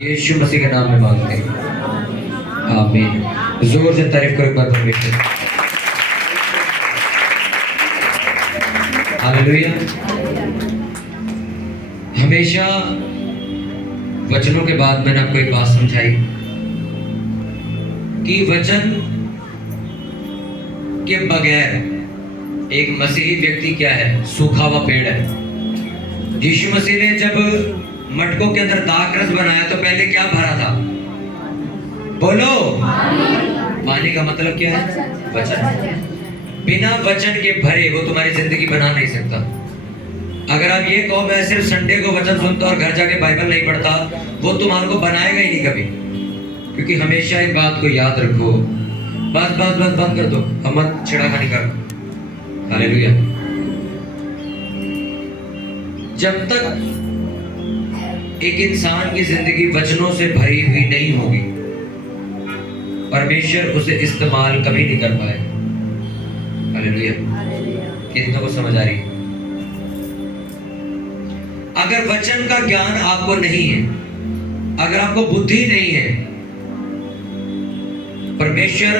यीशु मसीह के नाम में मांगते हैं, आमीन। जोर से तारीफ करो एक बार परमेश्वर। हालेलुया। हमेशा वचनों के बाद मैंने आपको एक बात समझाई कि वचन के बगैर एक मसीही व्यक्ति क्या है? सूखा हुआ पेड़ है। यीशु मसीह ने जब मटकों के अंदर दाखरस बनाया तो पहले क्या भरा था? बोलो। पानी का मतलब क्या है? वचन। बिना वचन के भरे वो तुम्हारी जिंदगी बना नहीं सकता। अगर आप ये कहो मैं सिर्फ संडे को वचन सुनता और घर जाके बाइबल नहीं पढ़ता, वो तुम्हारे को बनाएगा ही नहीं कभी। क्योंकि हमेशा एक बात को याद रखो, बस बस बस बंद कर दो, अब मत छिड़ाखानी करो। हालेलुया। जब तक एक इंसान की जिंदगी वचनों से भरी हुई नहीं होगी, परमेश्वर उसे इस्तेमाल कभी नहीं कर पाए। हालेलुया। कितनों को समझ आ रही है? अगर वचन का ज्ञान आपको नहीं है, अगर आपको बुद्धि नहीं है, परमेश्वर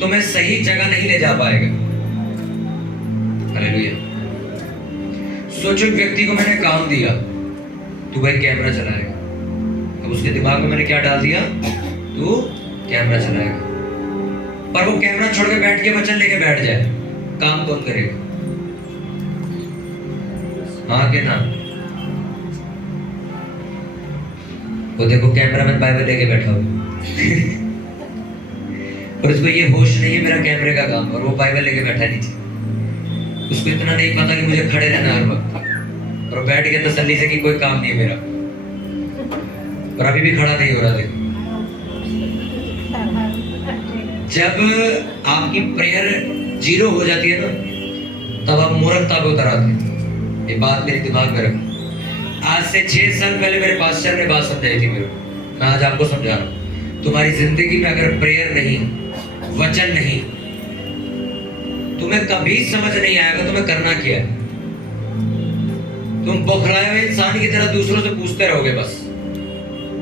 तुम्हें सही जगह नहीं ले जा पाएगा। हालेलुया। सोचो, एक व्यक्ति को मैंने काम दिया, तू भाई कैमरा चलाएगा। अब उसके दिमाग में मैंने क्या डाल दिया? तू कैमरा चलाएगा। पर वो कैमरा छोड़ के बैठ के वचन लेके बैठ जाए, काम कौन करेगा? हाँ के ना? वो देखो कैमरामैन बाइबल लेके बैठा हो और उसको ये होश नहीं है मेरा कैमरे का काम, और वो बाइबल लेके बैठा नीचे। उसको इतना नहीं पता कि मुझे खड़े रहना हर वक्त और बैठ के तसल्ली से कि कोई काम नहीं है मेरा, और अभी भी खड़ा नहीं हो रहा। देखो, जब आपकी प्रेयर जीरो हो जाती है ना, तब आप मूर्खता पे उतर आते हैं। ये बात मेरे दिमाग में रखो। आज से 6 साल पहले मेरे पास्टर ने बात समझाई थी मेरे को, मैं आज आपको समझा रहा हूँ। तुम्हारी जिंदगी में अगर प्रेयर नहीं, वचन नहीं, तुम्हें कभी समझ नहीं आएगा तुम्हें करना क्या है। तुम बौखलाए हुए इंसान की तरह दूसरों से पूछते रहोगे, बस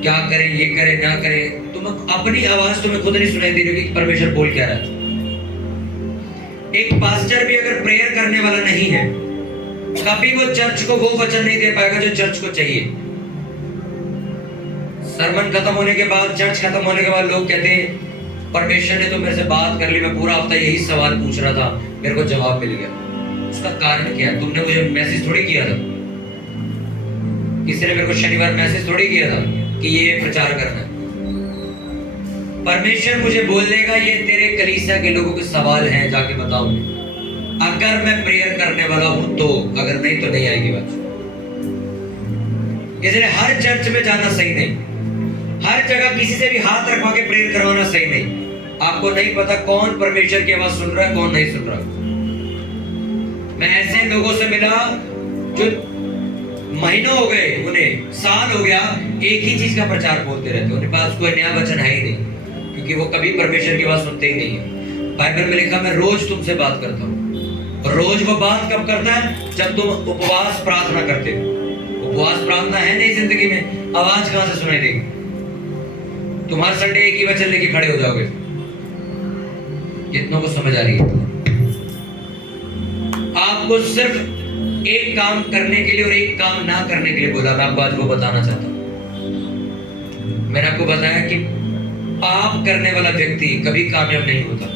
क्या करें, ये करें, ना करें। तुम अपनी आवाज तुम्हें खुद नहीं सुनाई दे रही कि परमेश्वर बोल क्या रहा है। एक पास्टर भी अगर प्रेयर करने वाला नहीं है, कभी वो चर्च को वो वचन नहीं दे पाएगा जो चर्च को चाहिए। सरमन खत्म होने के बाद, चर्च खत्म होने के बाद लोग कहते हैं परमेश्वर ने तो मेरे से बात कर ली, मैं पूरा हफ्ता यही सवाल पूछ रहा था, मेरे को जवाब मिल गया। उसका कारण क्या है? तुमने मुझे मैसेज थोड़ी किया था, किसी ने मेरे को शनिवार मैसेज थोड़ी किया था कि ये प्रचार करना है। परमेश्वर मुझे बोल देगा ये तेरे कलीसिया के लोगों के सवाल हैं, जाके बताओ। अगर मैं प्रेयर करने वाला हूं तो, अगर नहीं तो नहीं आएगी बात। इसलिए हर चर्च में जाना सही नहीं, हर जगह किसी से भी हाथ रखवा के प्रेयर करवाना सही नहीं। आपको नहीं पता कौन परमेश्वर की आवाज सुन रहा है, कौन नहीं सुन रहा। मैं ऐसे लोगों से मिला जो महीनों हो गए, उन्हें साल हो गया, एक ही चीज का प्रचार बोलते रहते, उनके पास कोई नया वचन है ही नहीं, क्योंकि वो कभी परमेश्वर की बात सुनते ही नहीं है। बाइबल में लिखा मैं रोज तुमसे बात करता हूँ। और रोज वो बात कब करता है? जब तुम उपवास प्रार्थना करते हो। उपवास प्रार्थना है नहीं जिंदगी में, आवाज कहां से सुनाई देगी? तुम हर संडे एक ही वचन लेके खड़े हो जाओगे। कितनों को समझ आ रही है? आपको सिर्फ एक काम करने के लिए और एक काम ना करने के लिए बोला। मैं आपको आज वो बताना चाहता हूं। मैंने आपको बताया कि पाप करने वाला व्यक्ति कभी कामयाब नहीं होता।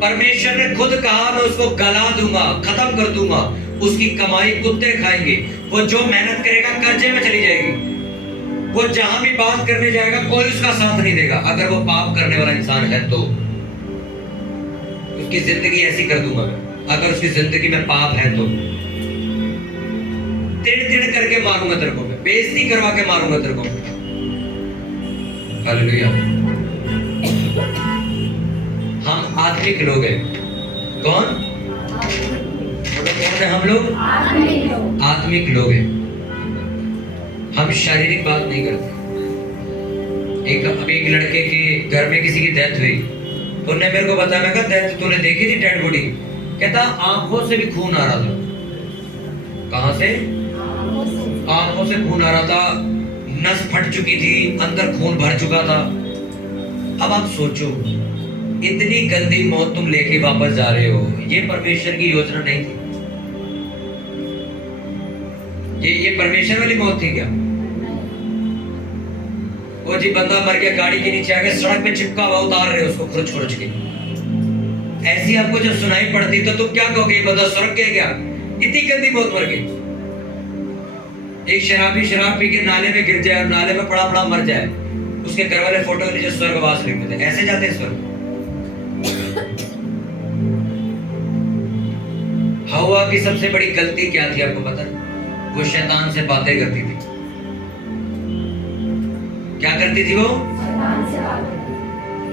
परमेश्वर ने खुद कहा मैं उसको गला दूंगा, खत्म कर दूंगा, उसकी कमाई कुत्ते खाएंगे। वो जो मेहनत करेगा कर्जे में चली जाएगी। वो जहां भी बात करने जाएगा कोई उसका साथ नहीं देगा। अगर वो पाप करने वाला इंसान है तो उसकी जिंदगी ऐसी कर दूंगा मैं। अगर उसकी जिंदगी में पाप है तो तिड़ करके मारूंगा तेरे को, मैं बेइज्जती करवा के मारूंगा तेरे को। हालेलुया। हम आत्मिक लोग हैं। कौन? कौन है हम लोग? आत्मिक लोग हैं। हम शारीरिक बात नहीं करते। एक लड़के के घर में किसी की डेथ हुई, उन्होंने मेरे को बताया, मैं कहा डेथ तूने देखी थी डेड बॉडी? कहता आंखों से भी खून आ रहा था। कहां से? आंखों से खून आ रहा था, नस फट चुकी थी, अंदर खून भर चुका था। अब आप सोचो, इतनी गंदी मौत तुम लेके वापस जा रहे हो, ये परमेश्वर की योजना नहीं थी? ये परमेश्वर वाली मौत थी क्या? वो जी बंदा मर गया, गाड़ी के नीचे आके सड़क पे चिपका हुआ उतार रहे उसको खुरच खुरच के। ऐसी आपको जब सुनाई पड़ती तो तुम क्या कहोगे? बंदा स्वर्ग गया क्या? इतनी गंदी मौत मर गई। एक शराबी शराब पी के नाले में गिर जाए और नाले में पड़ा पड़ा मर जाए, उसके घर वाले फोटो के नीचे स्वर्गवास लिखते थे। ऐसे जाते हैं स्वर्ग। हवा की सबसे बड़ी गलती क्या थी आपको पता है? वो शैतान से बातें करती थी। क्या करती थी वो?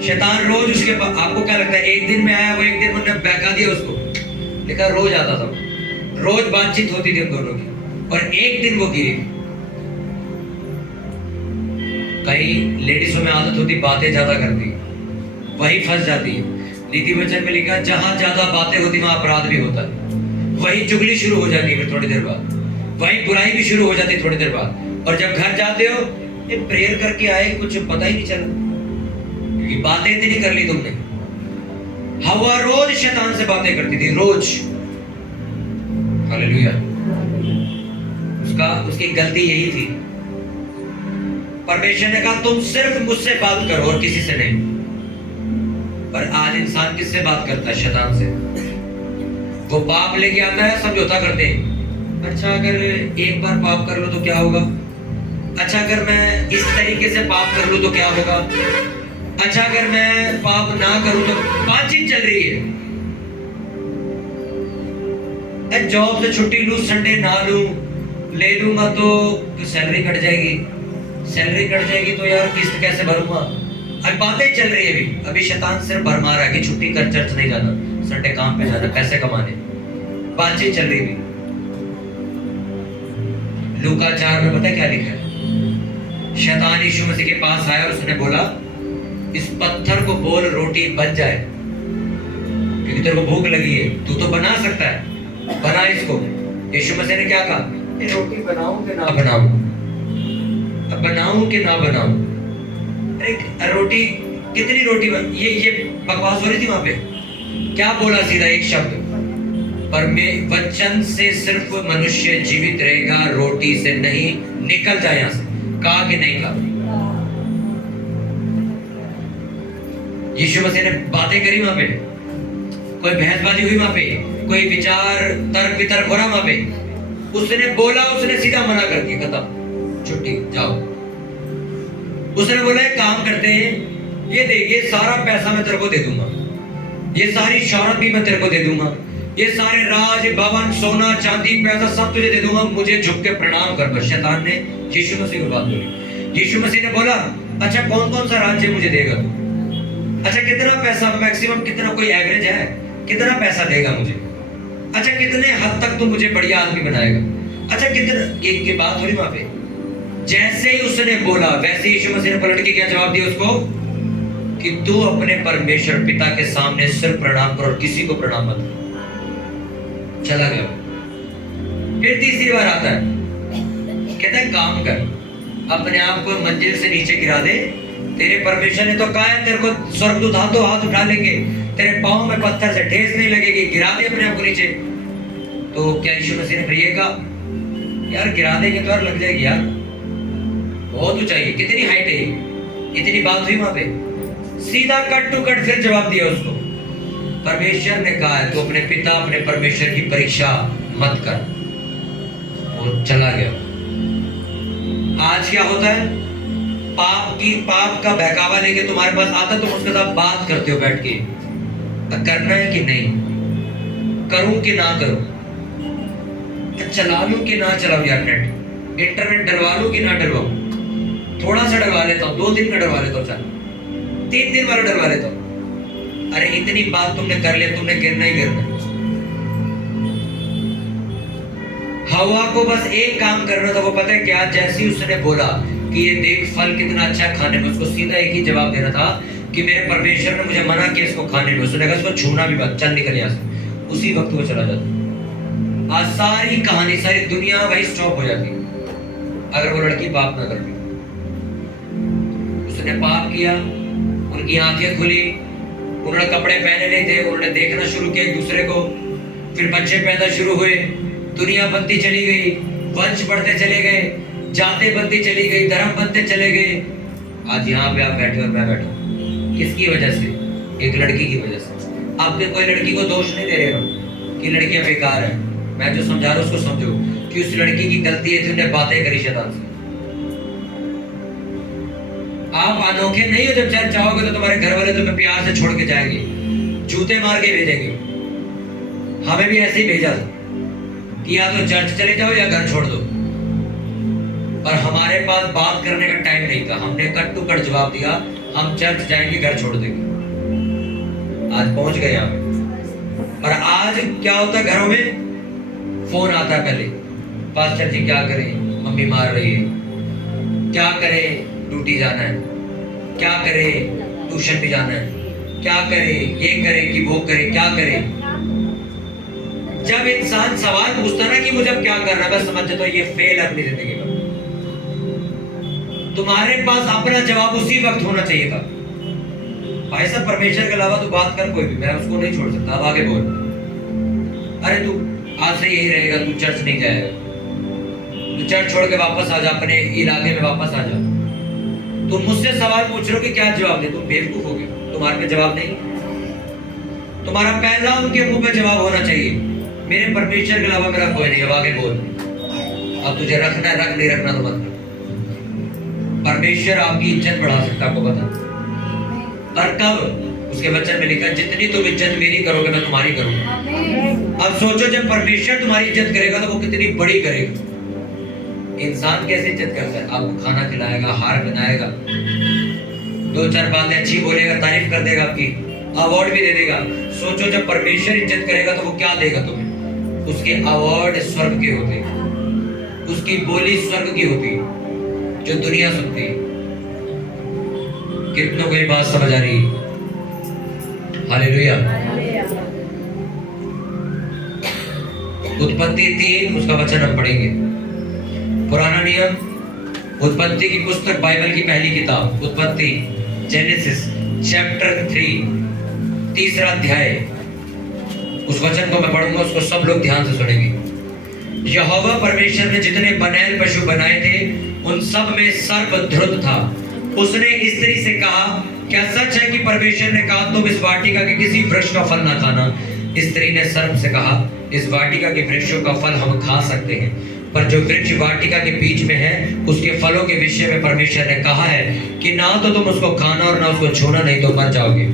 शैतान रोज उसके आपको क्या लगता है एक दिन में आया वो, एक दिन उन्होंने बहका दिया उसको? लिखा रोज आता था, रोज बातचीत होती थी उन दोनों की, और एक दिन वो गिरी। कई लेडीजों में आदत होती बातें ज्यादा करती, वही फंस जाती है। नीति वचन में लिखा जहां ज्यादा बातें होती वहां अपराध भी होता है। वही चुगली शुरू हो जाती है थोड़ी देर बाद, वही बुराई भी शुरू हो जाती है थोड़ी देर बाद। और जब घर जाते हो, ये प्रेयर करके आए, कुछ पता ही नहीं चला, क्योंकि बातें इतनी कर ली तुमने। हवा रोज शैतान से बातें करती थी, रोज। हालेलुया। उसकी गलती यही थी। परमेश्वर ने कहा तुम सिर्फ मुझसे बात करो और किसी से नहीं। पर आज इंसान किससे बात करता है? शैतान से। वो पाप लेके आता है, समझौता करते हैं। अच्छा अगर एक बार पाप कर लो तो क्या होगा? अच्छा अगर मैं इस तरीके से पाप कर लूं तो क्या होगा? अच्छा अगर मैं पाप ना करूं तो? बातचीत चल रही है। जॉब से छुट्टी लूं, संडे ना लूं, ले लूंगा तो सैलरी कट जाएगी, सैलरी कट जाएगी तो यार किस्त कैसे भरूंगा? अब बातें चल रही है। अभी शैतान सिर्फ भरमा रहा है कि छुट्टी कर, चर्च नहीं जाना, संडे काम पे जाना, पैसे कमाने। बातचीत चल रही थी। लूका 4 में पता है क्या लिखा है? शैतान यीशु मसीह के पास आया और उसने बोला इस पत्थर को बोल रोटी बन जाए, क्योंकि तेरे को भूख लगी है, तू तो बना सकता है, बना इसको। यीशु मसीह ने क्या कहा? रोटी बनाऊं कि ना बनाऊं? अब बनाऊं कि ना बनाऊं? अरे रोटी, कितनी रोटी ये बकवास हो रही थी वहां पे। क्या बोला? सीधा एक शब्द, पर मैं वचन से सिर्फ मनुष्य जीवित रहेगा, रोटी से नहीं। निकल जाए यहां से। कहा कि नहीं कहा? यीशु मसीह ने बातें करी वहां पे, कोई बहसबाजी हुई वहां पे, कोई विचार तर्क वितर्क हो रहा वहां पे। उसने बोला, उसने सीधा मना कर दिया, खत्म, छुट्टी, जाओ। उसने बोला एक काम करते हैं, ये देखिए सारा पैसा मैं तेरे को दे दूंगा, ये सारी शौहरत भी मैं तेरे को दे दूंगा, ये सारे राज भवन सोना चांदी पैसा सब तुझे दे दूंगा, मुझे झुक के प्रणाम कर बस। शैतान ने यीशु मसीह को बात बोली। यीशु मसीह ने बोला अच्छा कौन कौन सा राज्य मुझे देगा तू? अच्छा कितना पैसा, मैक्सिमम कितना, कोई एवरेज है? कितना पैसा देगा मुझे? अच्छा कितने हद तक तू मुझे बढ़िया आदमी बनाएगा? अच्छा कितना? एक बात हो रही वहां पे। जैसे ही उसने बोला वैसे यीशु मसीह ने पलट के क्या जवाब दिया उसको? कि तू अपने परमेश्वर पिता के सामने सिर्फ प्रणाम कर और किसी को प्रणाम मत कर। चला गया। फिर तीसरी बार आता है, कहता है काम कर, अपने आप को मंजिल से नीचे गिरा दे। तेरे परमेश्वर ने तो कहा है तेरे को स्वर्गदूत हाथ उठा लेंगे, तेरे पांव में पत्थर से ठेस नहीं लगेगी, गिरा दे अपने आप को नीचे। तो क्या यीशु मसीह ने फिर ये कहा यार गिरा देंगे तो यार लग जाएगी यार, बहुत ऊंचाई है, कितनी हाइट है, इतनी बात हुई वहां पे। सीधा कट टू कट फिर जवाब दिया उसको। परमेश्वर ने कहा है तो अपने पिता अपने परमेश्वर की परीक्षा मत कर। वो चला गया। आज क्या होता है? पाप का बहकावा लेके तुम्हारे पास आता, तुम उसके साथ बात करते हो बैठ के, करना है कि नहीं, करूं कि ना करूं, चला लूं कि ना चलाऊं यार, नेट इंटरनेट डलवा लूं कि ना डलवाऊं, थोड़ा सा डलवा लेता हूं, 2 दिन का डलवा लेता हूं, चल 3 दिन वाला डलवा लेता हूं। अरे इतनी बात तुमने कर लिया, तुमने गिरना ही गिरना। हवा को बस एक काम करना था, वो पता है क्या? जैसे ही उसने बोला कि ये देख फल कितना अच्छा है खाने में, उसको सीधा एक ही जवाब देना था कि मेरे परमेश्वर ने मुझे मना किया इसको खाने में। उसने कहा इसको छूना भी बंद, चल निकल यहाँ से। उसी वक्त वो चला जाता। आज सारी कहानी, सारी दुनिया वही स्टॉप हो जाती अगर वो लड़की बात ना करती। उसने पाप किया, उनकी आंखें खुली, उन्होंने कपड़े पहने नहीं थे, उन्होंने देखना शुरू किया एक दूसरे को, फिर बच्चे पैदा शुरू हुए, दुनिया बनती चली गई, वंश बढ़ते चले गए, जातें बनती चली गई, धर्म बनते चले गए। आज यहाँ पे आप बैठे और मैं बैठा, किसकी वजह से? एक लड़की की वजह से। आपके कोई लड़की को दोष नहीं दे रहे हो कि लड़कियां बेकार है, मैं जो समझा रहा हूं उसको समझो कि उस लड़की की गलती है, तुमने बातें करी शैतान से। आप अनोखे नहीं हो, जब चर्च जाओगे तो तुम्हारे घर वाले तुम्हें प्यार से छोड़ के जाएंगे, जूते मार के भेजेंगे। हमें भी ऐसे ही भेजा था कि या तो चर्च चले जाओ या घर छोड़ दो, पर हमारे पास बात करने का टाइम नहीं था, हमने कट टू कट जवाब दिया, हम चर्च जाएंगे, घर छोड़ देंगे। आज पहुंच गए यहाँ पे। और आज क्या होता है, घरों में फोन आता है पहले, पास्टर जी क्या करें, मम्मी मार रही है, क्या करें, ड्यूटी जाना है, क्या करें, ट्यूशन भी जाना है, क्या करें, ये करें कि वो करें, क्या करें। जब इंसान सवाल पूछता ना कि मुझे अब क्या करना है, बस समझ तो ये फेल अपनी जिंदगी में। तुम्हारे पास अपना जवाब उसी वक्त होना चाहिए था। भाई साहब, परमेश्वर के अलावा तू बात कर कोई भी, मैं उसको नहीं छोड़ सकता। अब आगे बोल। अरे तू आज से यही रहेगा, तू चर्च नहीं जाएगा, तू चर्च छोड़ के वापस आ जा, अपने इलाके में वापस आ जा। तुम मुझसे सवाल पूछ रहे हो कि क्या जवाब दे, तुम बेवकूफ हो गए, तुम्हारे पे जवाब नहीं। तुम्हारा पहला उनके मुंह पे जवाब होना चाहिए, मेरे परमेश्वर के अलावा मेरा कोई नहीं। अब आगे बोल। अब तुझे रखना है रख, नहीं रखना तो मत। परमेश्वर आपकी इज्जत बढ़ा सकता, आपको पता। और कब? उसके वचन में लिखा, जितनी तुम इज्जत मेरी करोगे मैं तुम्हारी करूंगा। अब सोचो, जब परमेश्वर तुम्हारी इज्जत करेगा तो वो कितनी बड़ी करेगा। इंसान कैसे इज्जत करता है? आपको खाना खिलाएगा, हार पहनाएगा, दो चार बातें अच्छी बोलेगा, तारीफ कर देगा, आपकी अवार्ड भी दे देगा। सोचो जब परमेश्वर इज्जत करेगा तो वो क्या देगा तुम्हें? उसके अवार्ड स्वर्ग के होते, उसकी बोली स्वर्ग की होती, जो दुनिया सुनती। कितनों को ये बात समझ आ रही है? हालेलुया। उत्पत्ति 3 उसका वचन हम पढ़ेंगे। पुराना नियम, उत्पत्ति की पुस्तक, बाइबल की पहली किताब, उत्पत्ति, जेनेसिस चैप्टर 3, 3रा अध्याय। उस वचन को मैं पढ़ूंगा, उसको सब लोग ध्यान से सुनेंगे। यहोवा परमेश्वर ने जितने बनैल पशु बनाए थे उन सब में सर्प ध्रुव था। उसने स्त्री से कहा, क्या सच है कि परमेश्वर ने कहा तुम इस वाटिका के किसी वृक्ष का फल ना खाना? स्त्री ने सर्प से कहा, इस वाटिका के वृक्षों का फल हम खा सकते हैं, पर जो वृक्ष वाटिका के बीच में है उसके फलों के विषय में परमेश्वर ने कहा है कि ना तो तुम उसको खाना और ना उसको छूना, नहीं तो मर जाओगे।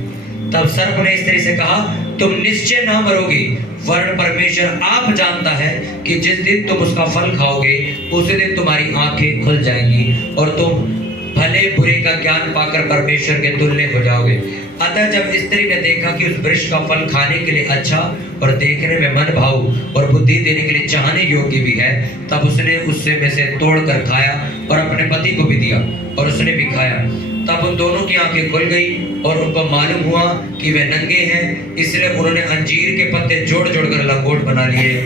तब सर्प ने स्त्री से कहा, तुम निश्चय ना मरोगी, वरन परमेश्वर आप जानता है कि जिस दिन तुम उसका फल खाओगे उसी दिन तुम्हारी आंखें खुल जाएंगी और तुम भले बुरे का ज्ञान पाकर परमेश्वर के तुल्य हो जाओगे। अतः जब स्त्री ने देखा कि उस वृक्ष का फल खाने के लिए अच्छा और देखने में मन भाव और बुद्धि देने के लिए चाहने योग्य भी है, तब उसने उससे में से तोड़कर खाया और अपने पति को भी दिया और उसने भी खाया। तब उन दोनों की आंखें खुल गई और उनको मालूम हुआ कि वे नंगे हैं, इसलिए उन्होंने अंजीर के पत्ते जोड़ जोड़ कर लंगोट बना लिए।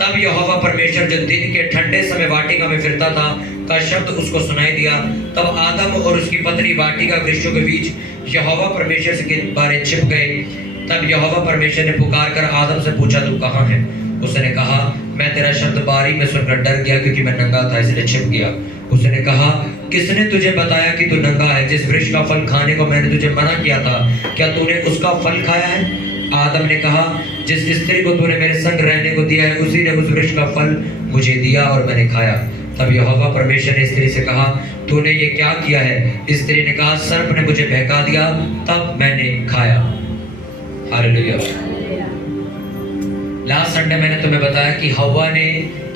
तब यहोवा परमेश्वर जो दिन के ठंडे समय वाटिका में फिरता था का शब्द उसको सुनाई दिया। तब आदम और उसकी पत्नी वाटिका वृक्षों के बीच यहोवा परमेश्वर के बारे छिप गए। तब यहोवा परमेश्वर ने पुकार कर आदम से पूछा, तू कहाँ है? उसने कहा, मैं तेरा शब्द बारी में सुनकर डर गया, क्योंकि मैं नंगा था इसलिए छिप गया। उसने कहा, किसने तुझे बताया कि तू नंगा है? जिस वृक्ष का फल खाने को मैंने तुझे मना किया था, क्या तूने उसका फल खाया है? आदम ने कहा, जिस स्त्री को तूने मेरे संग रहने को दिया है उसी ने उस वृक्ष का फल मुझे दिया और मैंने खाया। तब यहोवा परमेश्वर ने स्त्री से कहा, तूने ये क्या किया है? स्त्री ने कहा, सर्प ने मुझे बहका दिया, तब मैंने खाया। हालेलुया। लास्ट संडे मैंने तुम्हें बताया कि हव्वा ने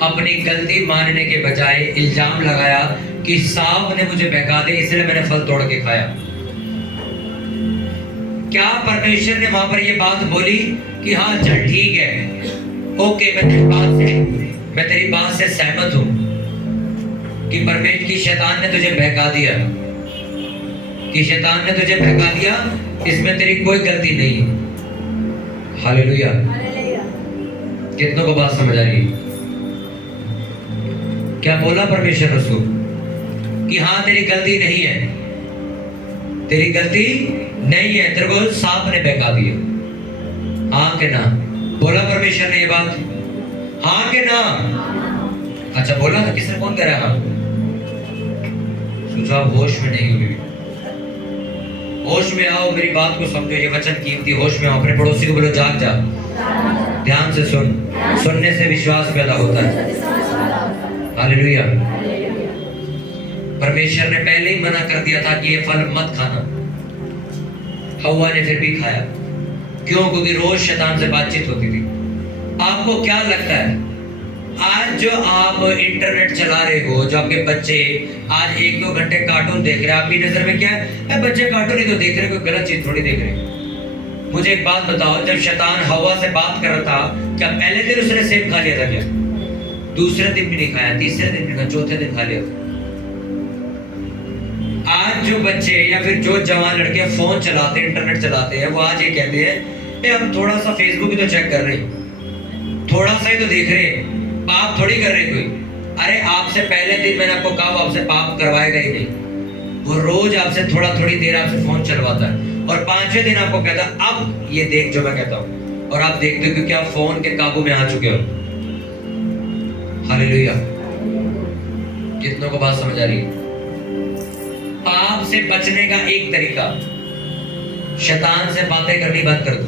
अपनी गलती मानने के बजाय इल्जाम लगाया कि सांप ने मुझे बहका दिया इसलिए मैंने फल तोड़ के खाया। क्या परमेश्वर ने वहां पर ये बात बोली कि हाँ चल ठीक है, ओके, मैं तेरी बात से सहमत हूं कि परमेश्वर की शैतान ने तुझे बहका दिया, कि शैतान ने तुझे बहका दिया, इसमें तेरी कोई गलती नहीं है। हालेलुया। कितनों को बात समझ आ रही है? क्या बोला परमेश्वर उसको कि हाँ तेरी गलती नहीं है, तेरी गलती नहीं है, तेरे को सांप ने बहका दिया। हाँ के ना? बोला परमेश्वर ने ये बात? हाँ के ना? अच्छा बोला था, किसने कौन कह रहा है हाँ? सोचो आप होश में नहीं हुई। होश में आओ, मेरी बात को समझो, ये वचन कीमती। होश में आओ, अपने पड़ोसी को बोलो जाग जा, ध्यान से सुन। सुनने से विश्वास पैदा होता है। हालेलुया। परमेश्वर ने पहले ही मना कर दिया था कि ये फल मत खाना। हव्वा ने फिर भी खाया। क्यों? क्योंकि रोज शैतान से बातचीत होती थी। आपको क्या लगता है आज जो आप इंटरनेट चला रहे हो, जो आपके बच्चे आज 1-2 घंटे कार्टून देख रहे हैं, आपकी नजर में क्या है? बच्चे कार्टून ही तो देख रहे, कोई गलत चीज थोड़ी देख रहे। मुझे एक बात बताओ, जब शैतान हव्वा से बात कर रहा था, क्या पहले दिन उसने सेब खा लिया था क्या? दूसरे दिन भी नहीं खाया, तीसरे दिन भी नहीं खाया, चौथे दिन खा लिया था। आज जो बच्चे या फिर जो जवान लड़के फोन चलाते हैं, इंटरनेट चलाते हैं, वो आज ये कहते हैं हम थोड़ा सा फेसबुक ही तो चेक कर रहे हैं, थोड़ा सा ही तो देख रहे हैं, पाप थोड़ी कर रहे कोई। अरे आपसे पहले दिन मैंने आपको कहा आपसे पाप करवाएगा ही नहीं। वो रोज आपसे थोड़ी देर आपसे फोन चलवाता है और 5वें दिन आपको कहता है अब ये देख जो मैं कहता हूँ, और आप देखते हो क्योंकि आप फोन के काबू में आ चुके हो। हालेलुया। कितनों को बात समझ आ रही है? पाप से बचने का एक तरीका, शैतान से बातें करनी बंद कर दो।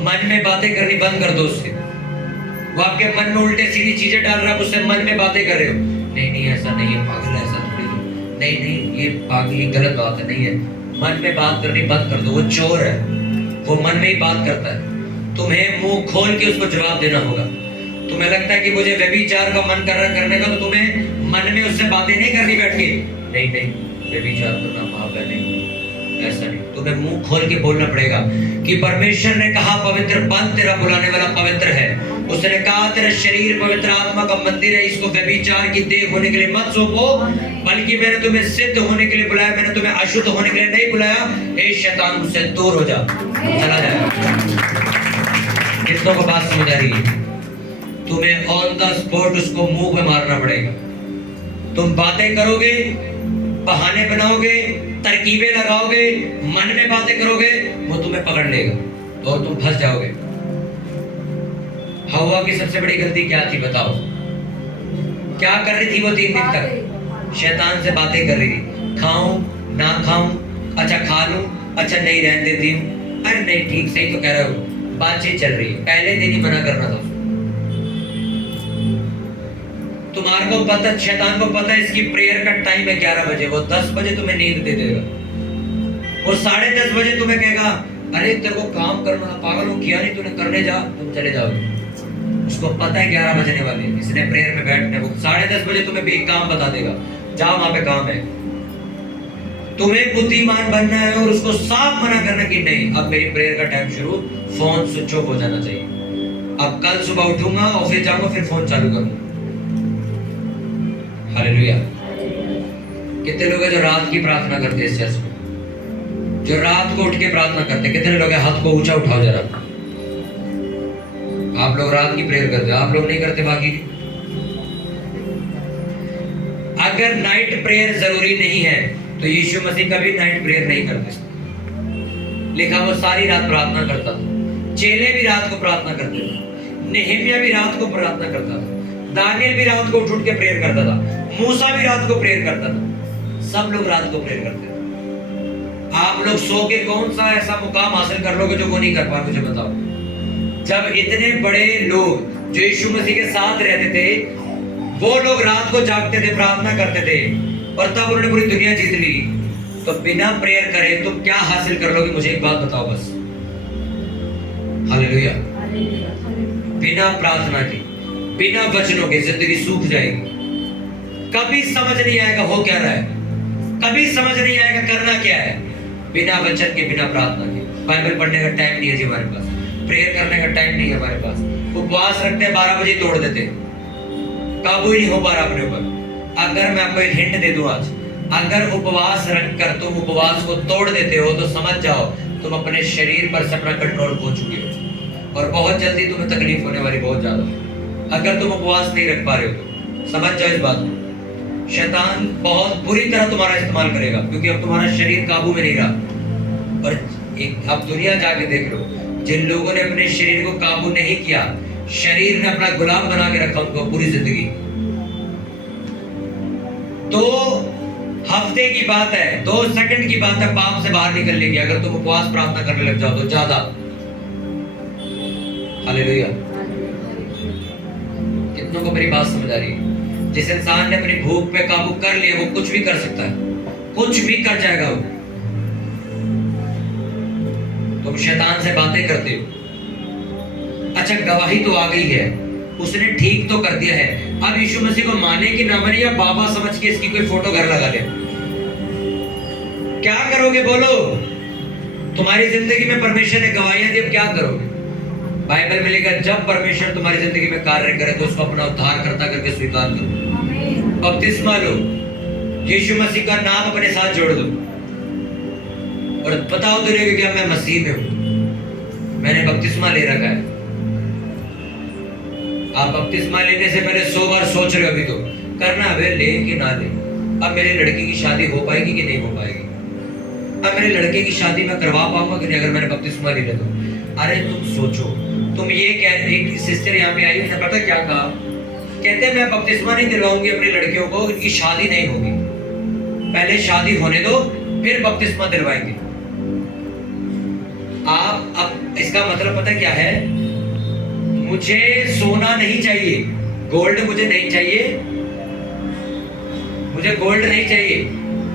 मन में बातें करनी बंद कर दो उससे। वो आपके मन में उल्टे सीधी चीजें डाल रहा है, उससे मन में बातें कर रहे हो। नहीं ऐसा नहीं है, पागल है, ऐसा थोड़ी नहीं, ये पागल, ये गलत बात है, नहीं है। मन में बात करनी बंद कर दो। वो चोर है, वो मन में ही बात करता है। तुम्हें मुंह खोल के उसको जवाब देना होगा। तुम्हें लगता है कि मुझे व्यभिचार का मन कर रहा करने का, तो तुम्हें मन में उससे बातें नहीं करनी बैठ के। नहीं व्यभिचार करना पाप है, नहीं ऐसा नहीं। तुम्हें मुंह खोल के बोलना पड़ेगा कि परमेश्वर ने कहा पवित्र बन, तेरा बुलाने वाला पवित्र है। उसने कहा तेरा शरीर पवित्र आत्मा का मंदिर है, इसको व्यभिचार की देह होने के लिए मत सौंपो, बल्कि मैंने तुम्हें सिद्ध होने के लिए बुलाया, मैंने तुम्हें अशुद्ध होने के लिए नहीं बुलाया। ए शैतान मुझसे दूर हो जा, चला जाए। कितनों को बात समझ आ रही है? तुम्हें ऑन द स्पॉट उसको मुंह पे मारना पड़ेगा। तुम बातें करोगे, बहाने बनाओगे, तरकीबें लगाओगे, मन में बातें करोगे, वो तुम्हें पकड़ लेगा और तुम फंस जाओगे। हव्वा की सबसे बड़ी गलती क्या थी बताओ? क्या कर रही थी वो 3 दिन तक? शैतान से बातें कर रही थी। खाऊं ना खाऊं, अच्छा खा लूं, अच्छा नहीं रहने देती हूं, अरे नहीं ठीक सही तो कह रहे हो, बातचीत चल रही है। पहले दिन ही मना करना था। तुम्हारे को पता, शैतान को पता है इसकी प्रेयर का टाइम है 11 बजे, वो 10 बजे तुम्हें नींद दे देगा। वो 10:30 बजे तुम्हें कहेगा अरे तेरे को काम करना, पागल हो, किया नहीं तूने, करने जा, तुम चले जाओगे। उसको पता है 11 बजने वाले, इसने प्रेयर में बैठना। वो 10:30 बजे तुम्हें भी काम बता देगा, जाओ वहां पे काम है। तुम्हें बुद्धिमान बनना है और उसको साफ मना करना कि नहीं अब मेरी प्रेयर का टाइम शुरू, फोन स्विच ऑफ हो जाना चाहिए। अब कल सुबह उठूंगा, ऑफिस जाऊंगा, फिर फोन चालू करूंगा। हालेलुया। कितने लोग हैं जो रात की प्रार्थना करते हैं इस चर्च में, जो रात को उठ के प्रार्थना करते हैं? कितने लोग हैं? हाथ को ऊंचा उठाओ जरा। आप लोग रात की प्रेयर करते हो, आप लोग नहीं करते बाकी। अगर नाइट प्रेयर जरूरी नहीं है तो यीशु मसीह कभी नाइट प्रेयर नहीं करते। लिखा वो सारी रात प्रार्थना करता था। चेले भी रात को प्रार्थना करते थे, नेहमिया भी रात को प्रार्थना करता था, दानियल भी रात को उठ के प्रेयर करता था, मूसा भी रात को प्रेयर करता था। सब लोग रात को प्रेयर करते थे। आप लोग सो के कौन सा ऐसा मुकाम हासिल कर लोगे जो वो नहीं कर पाए? मुझे बताओ। जब इतने बड़े लोग जो यीशु मसीह के साथ रहते थे, वो लोग रात को जागते थे, प्रार्थना करते थे, और तब उन्होंने पूरी दुनिया जीत ली, तो बिना प्रेयर करे तुम क्या हासिल कर लोगे? मुझे एक बात बताओ बस। हालेलुया। बिना प्रार्थना के, बिना वचनों के जिंदगी सूख जाएगी। कभी समझ नहीं आएगा हो क्या रहा है, कभी समझ नहीं आएगा करना क्या है। बिना वचन के, बिना प्रार्थना के। बाइबल पढ़ने का टाइम नहीं है जी हमारे पास, प्रेयर करने का टाइम नहीं है हमारे पास। उपवास रखते हैं, 12 बजे तोड़ देते, काबू ही नहीं हो पा रहा अपने ऊपर। अगर मैं आपको एक हिंट दे दूं आज, अगर उपवास रखकर तुम उपवास को तोड़ देते हो तो समझ जाओ तुम अपने शरीर पर से अपना कंट्रोल खो चुके हो, और बहुत जल्दी तुम्हें तकलीफ होने वाली, बहुत ज्यादा। अगर तुम उपवास नहीं रख पा रहे हो तो समझ जाओ इस बात को। शैतान बहुत बुरी तरह तुम्हारा इस्तेमाल करेगा, क्योंकि अब तुम्हारा शरीर काबू में नहीं रहा। और एक अब दुनिया जाके देख लो, जिन लोगों ने अपने शरीर को काबू नहीं किया, शरीर ने अपना गुलाम बना के रखा उनको पूरी जिंदगी। तो हफ्ते की बात है, 2 सेकंड की बात है पाप से बाहर निकलने की, अगर तुम उपवास प्रार्थना करने लग जाओ तो ज्यादा। हालेलुया। कितनों को मेरी बात समझ आ रही है? जिस इंसान ने अपनी भूख पे काबू कर लिया वो कुछ भी कर सकता है, कुछ भी कर जाएगा वो। तुम शैतान से बातें करते हो। अच्छा, गवाही तो आ गई है, उसने ठीक तो कर दिया है। अब यीशु मसीह को माने कि ना माने, या बाबा समझ के इसकी कोई फोटो घर लगा ले, क्या करोगे बोलो? तुम्हारी जिंदगी में परमेश्वर ने गवाहियां दी, अब क्या करोगे? बाइबल में लिखा, जब परमेश्वर तुम्हारी जिंदगी में कार्य करे तो उसको अपना उद्धार करता करके स्वीकार करो। बपतिस्मा लो, यीशु मसीह का नाम अपने साथ जोड़ दो और बताओ दुनिया को क्या मैं मसीह में हूं, मैंने बपतिस्मा ले रखा है। आप बपतिस्मा लेने से पहले 100 बार सोच रहे हो अभी तो करना है, ले कि ना ले। अब मेरे लड़के की शादी हो पाएगी कि नहीं हो पाएगी? अब मेरे लड़के की शादी मैं करवा पाऊंगा कि नहीं अगर मैंने बपतिस्मा ले लिया तो? अरे तुम सोचो, तुम ये कह, एक सिस्टर यहाँ पे आई, उसने पता क्या कहा? कहते हैं मैं बपतिस्मा नहीं दिलवाऊंगी अपनी लड़कियों को, इनकी शादी नहीं होगी, पहले शादी होने दो फिर बपतिस्मा दिलवाएंगे। आप अब इसका मतलब पता क्या है? मुझे सोना नहीं चाहिए, गोल्ड मुझे नहीं चाहिए, मुझे गोल्ड नहीं चाहिए,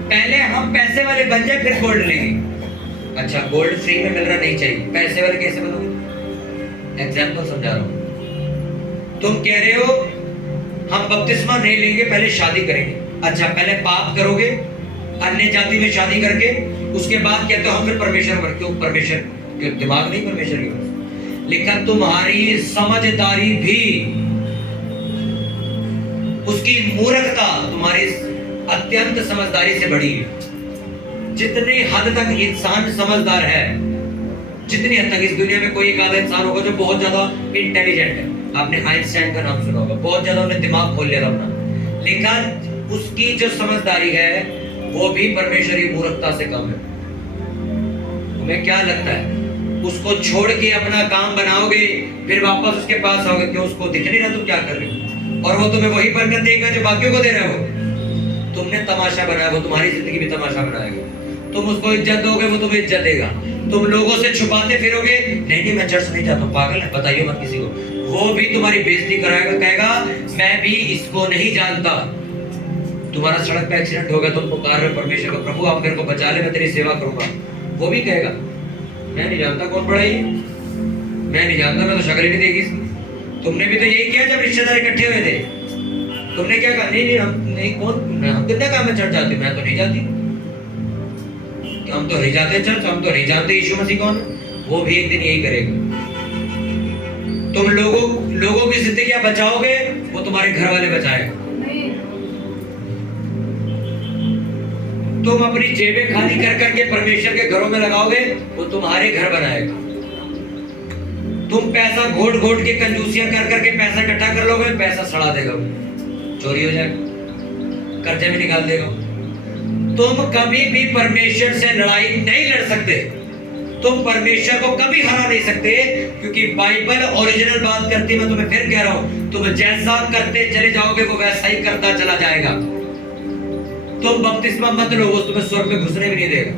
पहले हम पैसे वाले बन जाए फिर गोल्ड लेंगे। अच्छा, गोल्ड फ्री में मिल रहा नहीं चाहिए, पैसे वाले कैसे बनोगे? एग्जाम्पल समझा रहा हूं। तुम कह रहे हो हम बपतिस्मा नहीं लेंगे, पहले शादी करेंगे। अच्छा, पहले पाप करोगे अन्य जाति में शादी करके, उसके बाद कहते हो हम फिर परमेश्वर पर। क्यों परमेश्वर? क्यों दिमाग नहीं परमेश्वर की? लेकिन तुम्हारी समझदारी भी, उसकी मूर्खता तुम्हारी अत्यंत समझदारी से बड़ी है। जितनी हद तक इंसान समझदार है, जितनी हद तक इस दुनिया में कोई एक आधा इंसान होगा जो बहुत ज्यादा इंटेलिजेंट है, आपने आइंस्टाइन का नाम सुना होगा, बहुत ज्यादा उन्हें दिमाग खोल लिया था अपना, लेकिन उसकी जो समझदारी है वो भी परमेश्वरी मूर्खता से कम है। तुम्हें क्या लगता है उसको छोड़ के अपना काम बनाओगे फिर वापस उसके पास आओगे? क्यों उसको दिख नहीं रहा तुम क्या कर रहे हो? और वो तुम्हें वही बरकत देगा जो बाकियों को दे रहे हो। तुमने तमाशा बनाया, वो तुम्हारी जिंदगी में तमाशा बनाएगा। तुम उसको इज्जत दोगे, वो तुम्हें इज्जत देगा। तुम लोगों से छुपाते फिरोगे, नहीं मैं चर्च नहीं जाता, पागल है, बताइए मत किसी को, वो भी तुम्हारी बेइज्जती कराएगा, कहेगा मैं भी इसको नहीं जानता। तुम्हारा सड़क पे एक्सीडेंट हो गया, तुम पुकार रहे हो परमेश्वर को, प्रभु आप मेरे को बचा ले, मैं तेरी सेवा करूंगा, वो भी कहेगा मैं नहीं जानता कौन पड़ा ये, मैं नहीं जानता, मैं तो शक्ल ही नहीं देखी इसकी। तुमने भी तो यही किया जब रिश्तेदार इकट्ठे हुए थे, तुमने क्या कहा? नहीं हम नहीं, कौन हम कितने काम में चढ़ जाते, मैं तो नहीं जाती, हम तो नहीं जाते चर्च, हम तो नहीं जानते यीशु मसीह कौन है। वो भी एक दिन यही करेगा। तुम लोगों की जिंदगी बचाओगे, वो तुम्हारे घर वाले बचाएगा। तुम अपनी जेबें खाली कर करके परमेश्वर के घरों में लगाओगे, वो तुम्हारे घर बनाएगा। तुम पैसा घोट घोट के कंजूसियां कर करके पैसा इकट्ठा कर लोगे, पैसा सड़ा देगा, चोरी हो जाएगा, कर्जे में निकाल देगा। तुम कभी भी परमेश्वर से लड़ाई नहीं लड़ सकते, तुम परमेश्वर को कभी हरा नहीं सकते, क्योंकि बाइबल ओरिजिनल बात करती है। मैं तुम्हें फिर कह रहा हूं, तुम जैसा करते चले जाओगे वो वैसा ही करता चला जाएगा। तुम बपतिस्मा मत लो, वो तुम्हें स्वर्ग में घुसने भी नहीं देगा।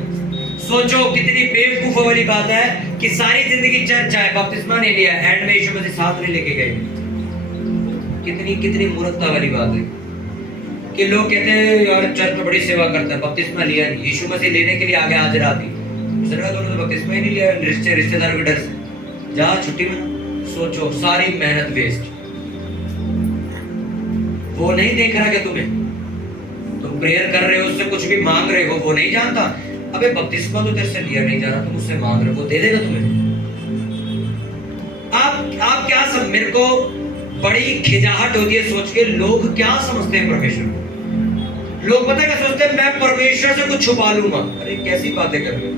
सोचो कितनी बेवकूफों वाली बात है कि सारी जिंदगी चर्च आए, बपतिस्मा नहीं लिया, एंड में यीशु मसीह साथ नहीं लेके गए। कितनी मूर्खता वाली बात है कि लोग कहते हैं यार चर्च में बड़ी सेवा करता है, बपतिस्मा लिया नहीं, यीशु मसीह लेने के लिए आगे हाजिर आती, उसने दोनों तो बपतिस्मा ही नहीं लिया, रिश्तेदारों के डर से जा छुट्टी में। सोचो सारी मेहनत वेस्ट। वो नहीं देख रहा क्या तुम्हें? तुम प्रेयर कर रहे हो, उससे कुछ भी मांग रहे हो, वो नहीं जानता। अबे बपतिस्मा तो तेरे से लिया नहीं जा रहा, तुम उससे मांग रहे हो, वो दे देगा तुम्हें। आप क्या सब, मेरे को बड़ी खिजाहट होती है सोच के लोग क्या समझते हैं परमेश्वर को। लोग पता क्या सोचते हैं, मैं परमेश्वर से कुछ छुपा लूंगा। अरे कैसी बातें कर रहे हो?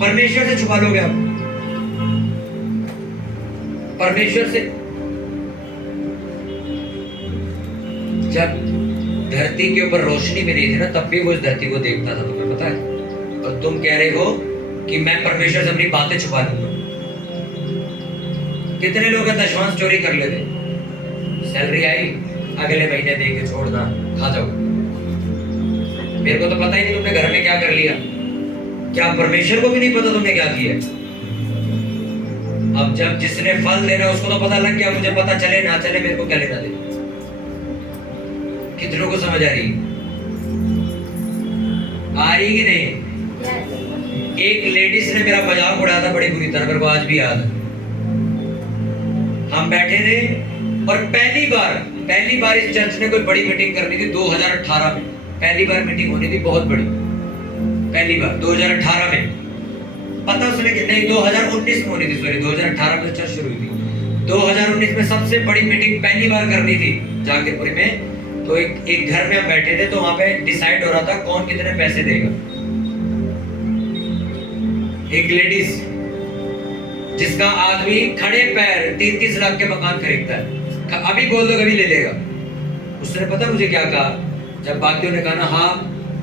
परमेश्वर से छुपा लोगे आप? परमेश्वर से जब धरती के ऊपर रोशनी भी नहीं थी ना, तब भी वो इस धरती को देखता था, तुम्हें पता है। और तुम कह रहे हो कि मैं परमेश्वर से अपनी बातें छुपा लूंगा। कितने लोग दशमांश चोरी कर लेते, सैलरी आई अगले महीने दे के छोड़ना, खा जाओ। मेरे को तो पता ही नहीं तुमने घर में क्या कर लिया, क्या परमेश्वर को भी नहीं पता तुमने क्या किया। अब जब जिसने फल देना उसको तो पता लग गया, मुझे पता चले ना चले मेरे को क्या लेना देना। कितनों को समझ आ रही कि नहीं? एक लेडीज ने मेरा मजाक उड़ाया था बड़ी बुरी तरह, मेरे को आज भी याद है। हम बैठे थे और पहली बार इस चर्च ने कोई बड़ी मीटिंग करनी थी 2018 में। पहली बार मीटिंग होनी थी बहुत बड़ी, पहली बार 2018 में। पता उसने कि नहीं 2019 में होनी थी, सॉरी 2018 में चर्च शुरू हुई थी। 2019 में सबसे बड़ी मीटिंग पहली बार करनी थी जागीरपुरी में। तो एक घर में हम बैठे थे, तो वहां पे डिसाइड हो रहा था कौन कितने पैसे देगा। एक लेडीज जिसका आदमी खड़े पैर 30-30 लाख के मकान खरीदता है, अभी बोल दो कभी ले लेगा। उसने पता मुझे क्या कहा, जब बाकियों ने कहा ना हाँ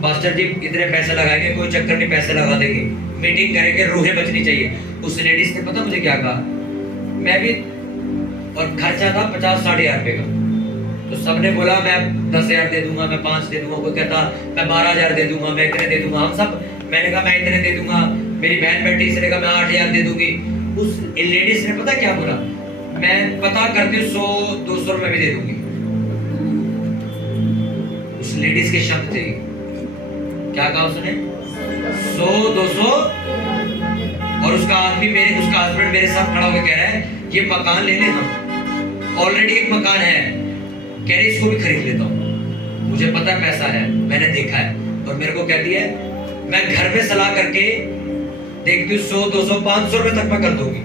मास्टर जी इतने पैसे लगाएंगे, कोई चक्कर नहीं पैसे लगा देंगे, मीटिंग करेंगे, रूहें बचनी चाहिए। उस लेडीज ने पता मुझे क्या कहा, मैं भी, और खर्चा था 50-60 हजार रुपए का। तो सबने बोला मैं 10,000 दे दूंगा, मैं 5 दे दूंगा, कोई कहता मैं 12,000 दे दूंगा, मैं इतने दे दूंगा। हम सब, मैंने कहा मैं इतने दे दूंगा, मेरी बहन बैठी इसने कहा मैं 8,000 दे दूंगी। उस लेडीज ने पता क्या बोला, मैं पता करती हूँ 100-200 रुपए भी दे दूंगी। उस लेडीज के शब्द थे, क्या कहा उसने, 100-200। और उसका हस्बैंड मेरे साथ खड़ा होकर कह रहा है ये मकान ले ले, हम ऑलरेडी एक मकान है, कह रहे इसको भी खरीद लेता हूँ, मुझे पता पैसा है, मैंने देखा है। और मेरे को कहती है मैं घर में सलाह करके देखती हूँ 100-200-500 रुपए तक मैं कर दूंगी।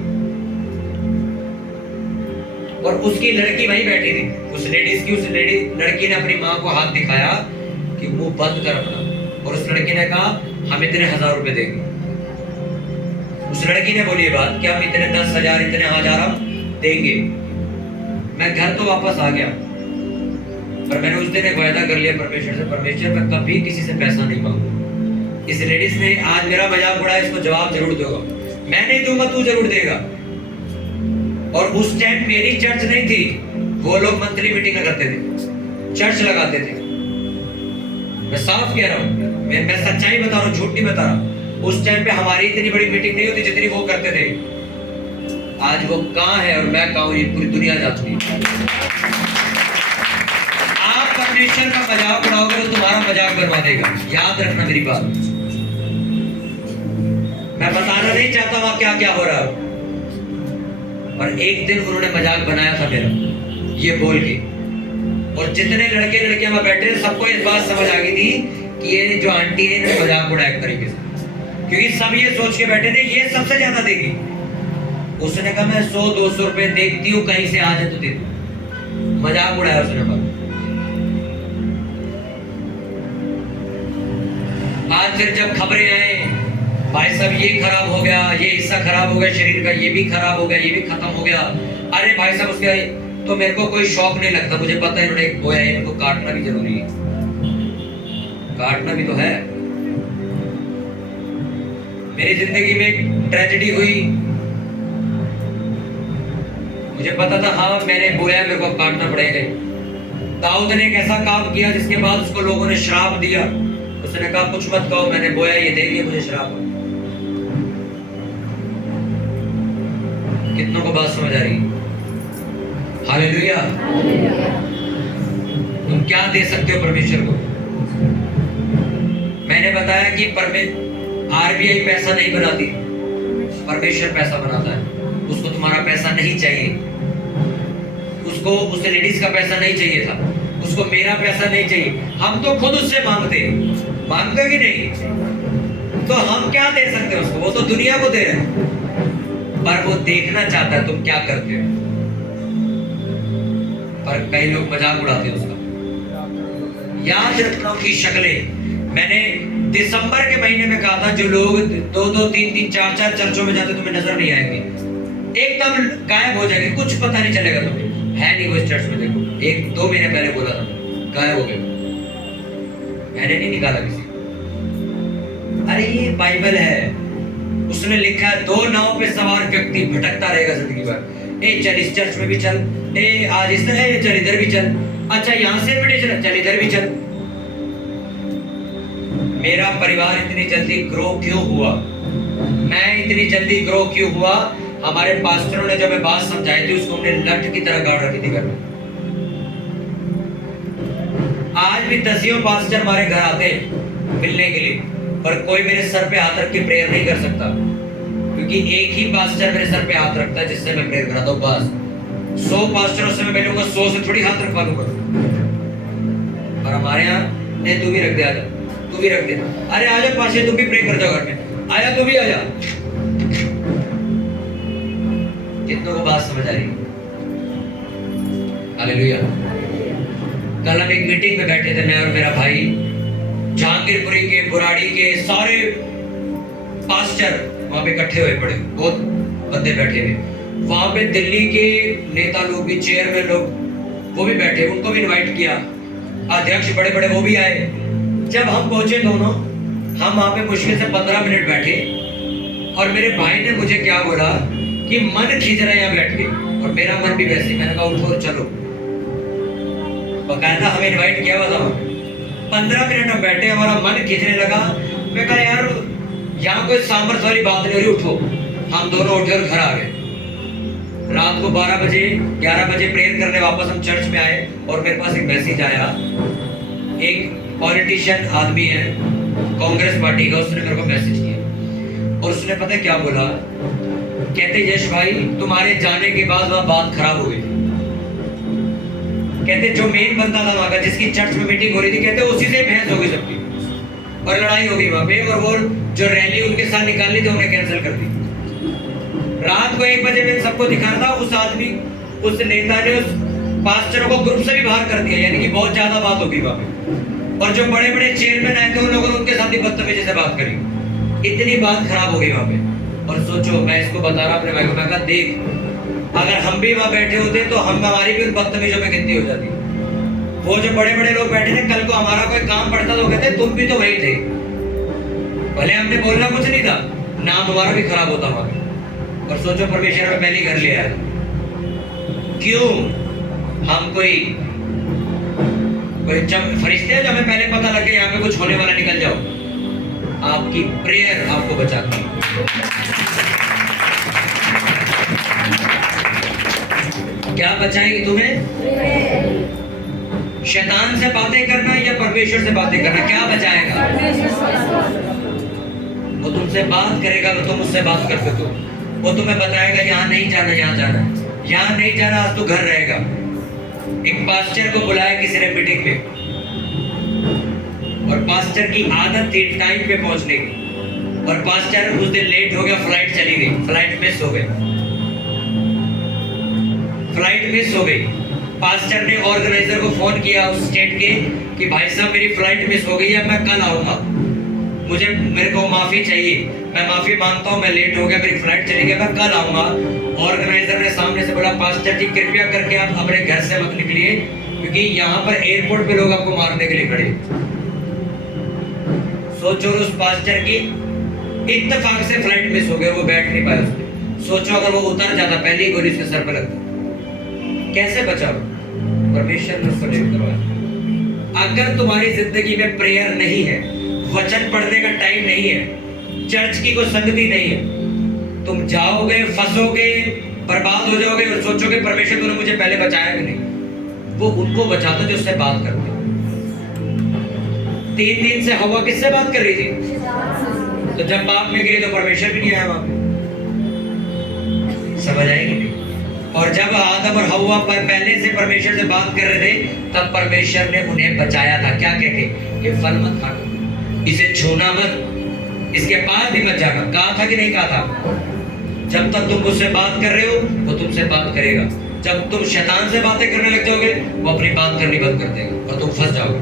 और उसकी लड़की वहीं बैठी थी, उस लड़की ने अपनी माँ को हाथ दिखाया कि मुंह बंद कर अपना, और उस लड़की ने कहा हम इतने 1,000 रुपए देंगे। उस लड़की ने बोली बात कि हम इतने 10,000 इतने 1,000 हम देंगे। मैं घर तो वापस आ गया, पर मैंने उस दिन एक वायदा कर लिया परमेश्वर से, परमेश्वर मैं कभी किसी से पैसा नहीं मांगूंगा। इस लेडीज ने आज मेरा मजाक उड़ाया, इसको जवाब जरूर दूंगा, मैं नहीं दूंगा तू जरूर देगा। और उस टाइम मेरी चर्च नहीं थी, वो लोग मंथली मीटिंग करते थे, चर्च लगाते थे। मैं साफ कह रहा हूँ, मैं सच्चाई बता रहा हूँ, झूठ नहीं बता रहा। उस टाइम पे हमारी इतनी बड़ी मीटिंग नहीं होती जितनी वो करते थे। आज वो कहाँ है और मैं कहाँ हूँ, ये पूरी दुनिया जानती है। आप परमेश्वर का मजाक उड़ाओगे तो तुम्हारा मजाक बनवा देगा, याद रखना मेरी बात। मैं बताना नहीं चाहता वहां क्या क्या हो रहा, और एक दिन उन्होंने मजाक बनाया था मेरा ये बोल के, और जितने लड़के लड़कियां वहां बैठे थे सबको इस बात समझ आ गई थी कि ये जो आंटी है इन्होंने मजाक उड़ाया एक तरीके से, क्योंकि सब ये सोच के बैठे थे ये सबसे ज्यादा देगी। उसने कहा मैं 100-200 रुपए देखती हूँ, कहीं से आ जाए तो दे दूं। मजाक उड़ाया उसने। आज फिर जब खबरें आए भाई साहब ये खराब हो गया, ये हिस्सा खराब हो गया शरीर का, ये भी खराब हो गया, ये भी खत्म हो गया, अरे भाई साहब उसके, तो मेरे को कोई शौक नहीं लगता, मुझे पता है इन्होंने बोया है, इनको काटना भी जरूरी है, काटना भी तो है। मेरी जिंदगी में एक ट्रेजेडी हुई, मुझे पता था हाँ मैंने बोया, मेरे को काटना पड़ेगा। दाऊद ने एक ऐसा काम किया जिसके बाद उसको लोगों ने श्राप दिया। उसने कहा कुछ मत कहो, मैंने बोया, ये देंगे मुझे श्राप। कितनों को बात समझ आ रही? हालेलुया। तुम क्या दे सकते हो परमेश्वर को? मैंने बताया कि आरबीआई पैसा नहीं बनाती, परमेश्वर पैसा बनाता है। उसको तुम्हारा पैसा नहीं चाहिए, उसको उस लेडीज का पैसा नहीं चाहिए था, उसको मेरा पैसा नहीं चाहिए। हम तो खुद उससे मांगते कि नहीं, तो हम क्या दे सकते हैं उसको? वो तो दुनिया को दे रहे हैं, पर वो देखना चाहता है तुम क्या करते हो। पर कई लोग मजाक उड़ाते हैं उसका। याद रखना की शक्लें, मैंने दिसंबर के महीने में कहा था जो लोग 2-2, 3-3, 4-4 चर्चों में जाते तुम्हें नजर नहीं आएंगे, एकदम गायब हो जाएंगे, कुछ पता नहीं चलेगा तुम्हें, है नहीं वो इस चर्च में। देखो 1-2 महीने पहले बोला था, गायब हो गए। मैंने नहीं निकाला किसी। अरे ये बाइबल है, उसने लिखा है 2 नाव पे सवार व्यक्ति भटकता रहेगा जिंदगी भर। ए चल इस चर्च में भी चल, ए आज इस तरह है, चल इधर भी चल, अच्छा यहाँ से इनविटेशन, चल इधर भी चल। मेरा परिवार इतनी जल्दी ग्रो क्यों हुआ, मैं इतनी जल्दी ग्रो क्यों हुआ? हमारे पास्टरों ने जब मैं बात समझाई थी उसको हमने लठ की तरह गाड़ रखी थी घर में। आज भी 10 पास्टर हमारे घर आते हैं मिलने के लिए, पर कोई मेरे सर पे हाथ रख के प्रेयर नहीं कर सकता, क्योंकि एक ही पास्टर मेरे सर पे हाथ रखता है जिससे मैं प्रेयर कराता हूँ। बस 100 पास्टरों से मैं मिलूंगा, 100 से थोड़ी हाथ रखवा लूंगा। और हमारे यहाँ नहीं, तू भी रख दे, आजा तू भी रख दे, अरे आजा पास्टर तू भी प्रे कर जाओ घर में, आया तू भी आजा। कितनों को बात समझ आ रही है? हालेलुया। कल हम एक मीटिंग में बैठे थे, मैं और मेरा भाई, जहांगीरपुरी के, बुराड़ी के सारे पास्टर वहां पे इकट्ठे हुए पड़े, बहुत बंदे बैठे हुए। वहां पे दिल्ली के नेता लोग भी, चेयरमैन लोग वो भी बैठे, उनको भी इनवाइट किया, अध्यक्ष बड़े बड़े वो भी आए। जब हम पहुंचे दोनों, हम वहां पे मुश्किल से 15 मिनट बैठे, और मेरे भाई ने मुझे क्या बोला कि मन खींच रहा है यहाँ बैठ के, और मेरा मन भी वैसे। मैंने कहा उठो चलो, बकायदा हमें इनवाइट किया हुआ था। 15 मिनट हम बैठे, हमारा मन खींचने लगा। मैं कहा यार यहाँ कोई सामर्थ्य वाली बात नहीं हो रही, उठो। हम दोनों उठे और घर आ गए। रात को 12 बजे 11 बजे प्रेयर करने वापस हम चर्च में आए, और मेरे पास एक मैसेज आया, एक पॉलिटिशियन आदमी है कांग्रेस पार्टी का, उसने मेरे को मैसेज किया, और उसने पता है क्या बोला? कहते यश भाई तुम्हारे जाने के बाद वहां बात खराब हो गई थी। कहते जो मेन बंदा था वहां का, जिसकी चर्च में मीटिंग हो रही थी, कहते उसी से बहस हो गई सबकी, और लड़ाई हो गई वहां पे, और वो जो रैली उनके साथ निकालनी थी उन्हें कैंसिल कर दी। रात को 1 बजे में सबको दिखाना था, उस आदमी, उस नेता ने उस पास्टरों को ग्रुप से भी बाहर कर दिया, यानी कि बहुत ज्यादा बात हो गई वहां पे। और जो बड़े बड़े चेयरमैन आए थे उन लोगों ने उनके साथ ही बदतमीजी से बात करी, इतनी बात खराब हो गई वहां पे। और सोचो, मैं इसको बता रहा अपने भाई को, मैं कहा देख, अगर हम भी वहां बैठे होते तो हमारी भी उन बदतमीजों में गिनती हो जाती। वो जो बड़े बड़े लोग बैठे थे, कल को हमारा कोई काम पड़ता तो कहते तुम भी तो वही थे, भले हमने बोलना कुछ नहीं था, नाम हमारा भी खराब होता वहां पे। और सोचो परमेश्वर में पहले घर ले आया, क्यों? हम कोई फरिश्ते हैं जो हमें पहले पता लगे यहाँ पे कुछ होने वाला, निकल जाओ। आपकी प्रेयर आपको बचाती है। क्या बचाएगी तुम्हें? शैतान से बातें करना या परमेश्वर से बातें करना? क्या बचाएगा? वो तुमसे बात करेगा तो तुम उससे बात कर सकते हो। वो तुम्हें बताएगा यहाँ नहीं जाना, यहाँ जाना, यहाँ नहीं जाना, आज तो घर रहेगा। एक पास्टर को बुलाया किसी ने मीटिंग में, और पास्टर की आदत थी टाइम पे पहुंचने की, और पास्टर उस दिन लेट हो गया, फ्लाइट चली गई, फ्लाइट मिस हो गई, फ्लाइट मिस हो गई। पास्टर ने ऑर्गेनाइजर को फोन किया उस स्टेट के कि भाई साहब मेरी फ्लाइट मिस हो गई है, मैं कल आऊंगा, मेरे को माफी चाहिए, मैं माफी मांगता हूँ, मैं लेट हो गया, मेरी फ्लाइट चली गई, मैं कल आऊंगा। ऑर्गेनाइजर ने सामने से बोला पास्टर जी कृपया करके आप अपने घर से मत निकलिए, क्योंकि यहाँ पर एयरपोर्ट पे लोग आपको मारने के लिए खड़े। सोचो उस पास्टर की इत्तेफाक से फ्लाइट मिस हो गई, वो बैठ नहीं पाया उसमें। सोचो अगर वो उतर जाता, पहली गोली उसके सर पे लगता, कैसे बचाओ? परमेश्वर ने उसको नहीं करवाया। अगर तुम्हारी जिंदगी में प्रेयर नहीं है, वचन पढ़ने का टाइम नहीं है, चर्च की कोई संगति नहीं है, तुम जाओगे, फंसोगे, बर्बाद हो जाओगे, और सोचोगे परमेश्वर तूने मुझे पहले बचाया भी नहीं। वो उनको बचाता जो उससे बात करते। 3 दिन से हवा किससे बात कर रही थी? तो जब पाप में गिरी तो परमेश्वर भी नहीं आया वहां पे। समझ आएगी नहीं? और जब आदम और हवा पर पहले से परमेश्वर से बात कर रहे थे, तब परमेश्वर ने उन्हें बचाया था। क्या कह के? ये फल मत खाना, इसे छूना मत, इसके पास भी मत जाना। कहा था कि नहीं कहा था? जब तक तुम मुझसे बात कर रहे हो वो तुमसे बात करेगा। जब तुम शैतान से बातें करने लग जाओगे वो अपनी बात करनी बंद कर देगा और तुम फंस जाओगे।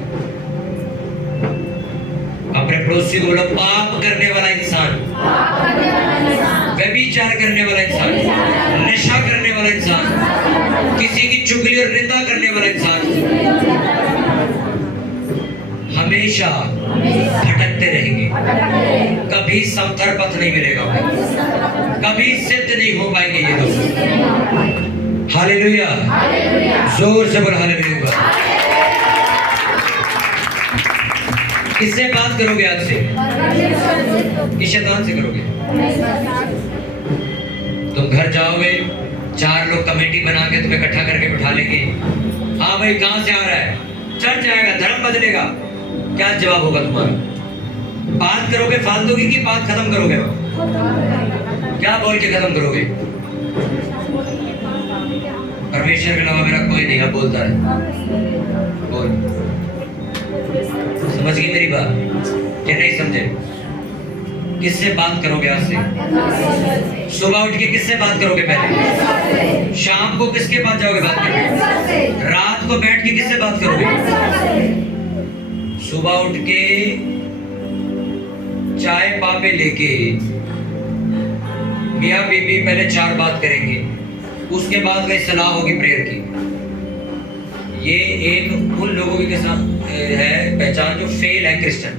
अपने पड़ोसी को बोलो, पाप करने वाला इंसान, व्यभिचार करने वाला इंसान, नशा करने वाला इंसान, किसी की चुगली और निंदा करने वाला इंसान हमेशा भटकते रहेंगे, कभी समथर पथ नहीं मिलेगा, कभी सिद्ध नहीं हो पाएंगे ये लोग। हालेलुया, जोर से बोल हालेलुया। किससे बात करोगे आज से? किस शैतान से करोगे? तुम घर जाओगे, 4 लोग कमेटी बना के तुम्हें इकट्ठा करके बिठा लेंगे। हाँ भाई, कहां से आ रहा है? चर्च जाएगा, धर्म बदलेगा। क्या जवाब होगा तुम्हारा? बात करोगे फालतू की कि बात खत्म करोगे? क्या बोल के खत्म करोगे? परमेश्वर के अलावा मेरा कोई नहीं, अब बोलता है। बोल, समझ गई मेरी बात क्या नहीं समझे? किससे बात करोगे आज से? सुबह उठ के किससे बात करोगे? पहले शाम को किसके पास जाओगे बात करने? रात को बैठ के किससे बात करोगे? सुबह उठ के चाय पापे लेके मियाँ बीबी पहले 4 बात करेंगे, उसके बाद वही सलाह होगी प्रेयर की। ये एक उन लोगों के साथ है पहचान जो फेल है क्रिश्चियन।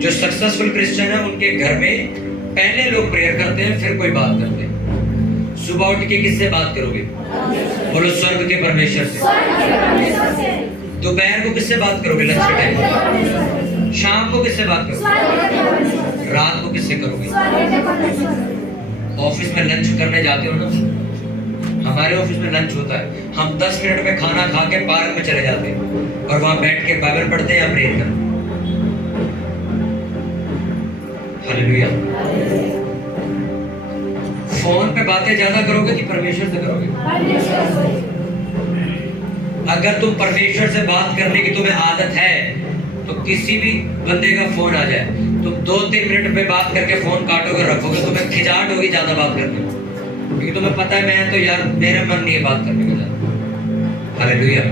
जो सक्सेसफुल क्रिश्चियन है उनके घर में पहले लोग प्रेयर करते हैं, फिर कोई बात करते हैं। सुबह उठ के किससे बात करोगे? बोलो, स्वर्ग के परमेश्वर से। दोपहर को किससे बात करोगे? लंच के टाइम। शाम को किससे बात करोगे? रात को किससे करोगे? ऑफिस में लंच करने जाते हो ना, हमारे ऑफिस में लंच होता है, हम 10 मिनट में खाना खा के पार्क में चले जाते हैं और वहां बैठ के बाइबल पढ़ते हैं या प्रेयर करते हैं। हालेलुया। फोन पे बातें ज्यादा करोगे कि परमेश्वर से करोगे? अगर तुम परमेश्वर से बात करने की तुम्हें आदत है तो किसी भी बंदे का फोन आ जाए, तुम 2-3 मिनट में बात करके फोन काटोगे, रखोगे, तुम्हें खिंचाहट होगी ज्यादा बात करने, क्योंकि तुम्हें पता है मैं तो यार मेरा मन नहीं है बात करने का ज्यादा। हालेलुया।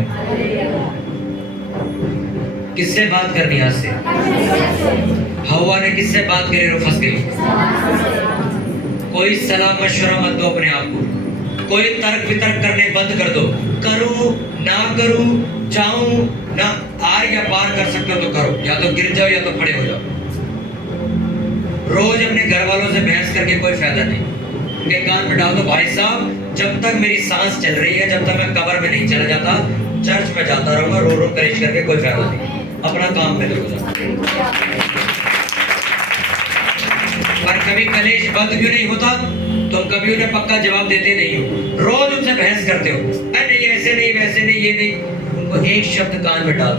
किससे बात करनी आज से? हवा ने किससे बात करी और फंस गई? कोई सलाह मशवरा मत दो अपने आप को, कोई तर्क वितर्क करने बंद कर दो। करूं ना करूं, जाऊं ना, आर या पार कर सकते हो तो करो, या तो गिर जाओ या तो खड़े हो जाओ। रोज अपने घर वालों से बहस करके कोई फायदा नहीं। उनके कान में डाल दो, भाई साहब जब तक मेरी सांस चल रही है, जब तक मैं कब्र में नहीं चला जाता, चर्च में जाता रहूंगा, रो रो कलेश करके कोई फायदा नहीं। अपना काम में लगो। पर कभी कलेश बंद क्यों नहीं होता? तुम कभी उन्हें पक्का जवाब देते नहीं हो, रोज उनसे बहस करते हो, नहीं ऐसे नहीं, वैसे नहीं, ये नहीं। उनको एक शब्द कान में डाल,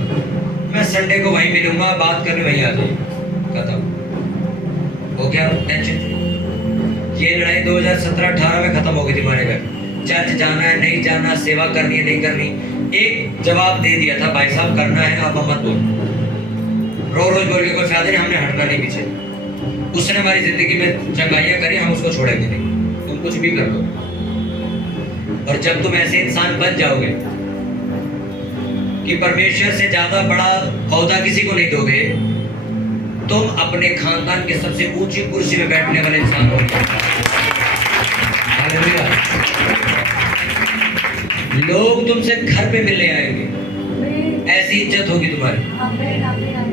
मैं संडे को वहीं मिलूंगा, बात करने वहीं आ जाइए, खत्म हो गया टेंशन। ये लड़ाई 2017-18 में खत्म हो गई थी हमारे घर। चर्च जाना है नहीं जाना, सेवा करनी है नहीं करनी, एक जवाब दे दिया था, भाई साहब करना है, आप मत बोलो। रोज बोल के कोई फायदा नहीं, हमने हटना नहीं पीछे। उसने हमारी जिंदगी में चंगाइयां करी, हम उसको छोड़ेंगे नहीं। तुम कुछ भी कर लो, और जब तुम ऐसे इंसान बन जाओगे कि परमेश्वर से ज्यादा बड़ा औहदा किसी को नहीं दोगे, तुम अपने खानदान के सबसे ऊंची कुर्सी में बैठने वाले इंसान हो। लोग तुमसे घर पे मिलने आएंगे, ऐसी इज्जत होगी तुम्हारी।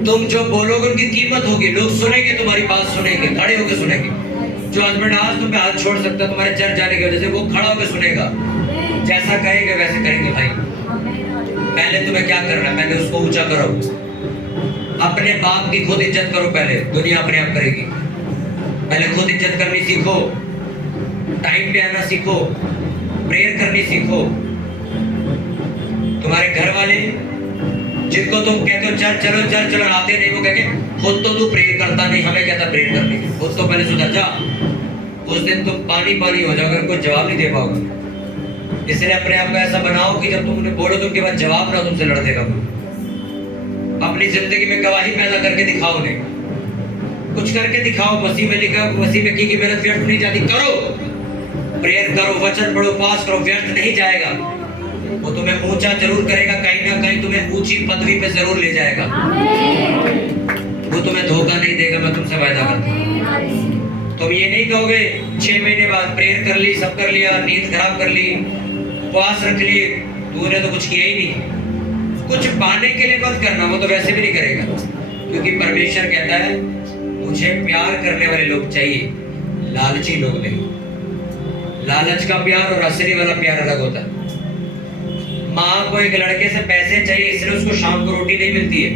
तुम जो बोलोगे उनकी कीमत होगी, लोग सुनेंगे, तुम्हारी बात सुनेंगे, खड़े होकर सुनेंगे। जो हस्बैंड आज तुम पे हाथ छोड़ सकता है तुम्हारे चर्च जाने की वजह से, वो खड़ा होकर सुनेगा। जैसा कहेंगे वैसे करेंगे भाई। पहले तुम्हें क्या करना है? पहले उसको ऊंचा करो, अपने बाप की खुद इज्जत करो, पहले दुनिया अपने आप करेगी। पहले खुद इज्जत करनी सीखो, टाइम पे आना सीखो, प्रेयर करनी सीखो। तुम्हारे घर वाले जिनको तुम कहते हो चर्च चलो आते नहीं, वो कहेंगे खुद तो तू प्रेयर करता नहीं, हमें कहता प्रेयर करने की, खुद तो पहले सुधर जा। उस दिन तुम पानी हो जाओगे, उनको जवाब नहीं दे पाओगे। इसलिए अपने आप को ऐसा बनाओ कि जब तुम उन्हें बोलो तो उनके बाद जवाब ना तुमसे लड़ देगा। अपनी जिंदगी में गवाही पैदा करके दिखाओ, उन्हें कुछ करके दिखाओ। मसीह में लिखा, मसीह में की मेहनत व्यर्थ नहीं जाती। करो, प्रेयर करो, वचन पढ़ो, पास करो, व्यर्थ नहीं जाएगा। वो तुम्हें ऊंचा जरूर करेगा, कहीं ना कहीं तुम्हें ऊंची पदवी पे जरूर ले जाएगा। वो तुम्हें धोखा नहीं देगा, मैं तुमसे वायदा करता हूँ। तुम ये नहीं कहोगे 6 महीने बाद प्रेयर कर ली, सब कर लिया, नींद खराब कर ली, उपवास रख लिए, तूने तो कुछ किया ही नहीं। कुछ पाने के लिए मत करना, वो तो वैसे भी नहीं करेगा। क्योंकि परमेश्वर कहता है मुझे प्यार करने वाले लोग चाहिए, लालची लोग नहीं। लालच का प्यार और असली वाला प्यार अलग होता है। माँ को एक लड़के से पैसे चाहिए, इसलिए उसको शाम को रोटी नहीं मिलती है।